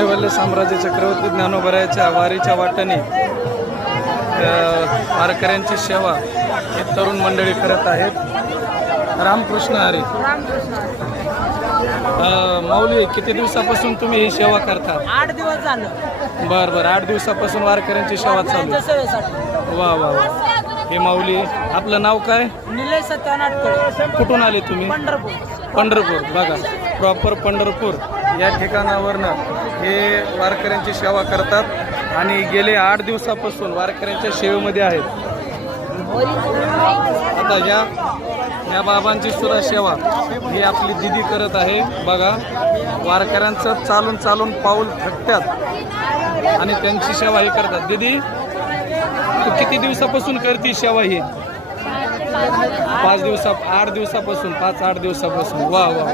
कैवल्य साम्राज्य चक्रवर्ती ज्ञानोबरायाच्या वारीच्या वाटेने वारकऱ्यांची सेवा हे तरुण मंडळी करत आहेत. रामकृष्ण हरी. माऊली, किती दिवसापासून तुम्ही ही सेवा करता? 8 दिवस झालं. बरं बरं, 8 दिवसापासून वारकऱ्यांची सेवा चालू. वा वा वा. हे माऊली, आपलं नाव काय? निलेश सत्यनाथकडे. कुठून आले तुम्ही? पंढरपूर. पंढरपूर. बघा, प्रॉपर पंढरपूर या ठिकाणावरनं हे वारकऱ्यांची सेवा करतात आणि गेले 8 दिवसापासून वारकऱ्यांच्या सेवेमध्ये आहेत. आता या बाबांची सुद्धा सेवा ही आपली दिदी करत आहे. बघा, वारकऱ्यांचं चालून चालून पाऊल थकतात आणि त्यांची सेवा ही करतात. दिदी, तू किती दिवसापासून करते सेवा ही? 8 दिवसापासून. 5-8 दिवसापासून. वा वा वा.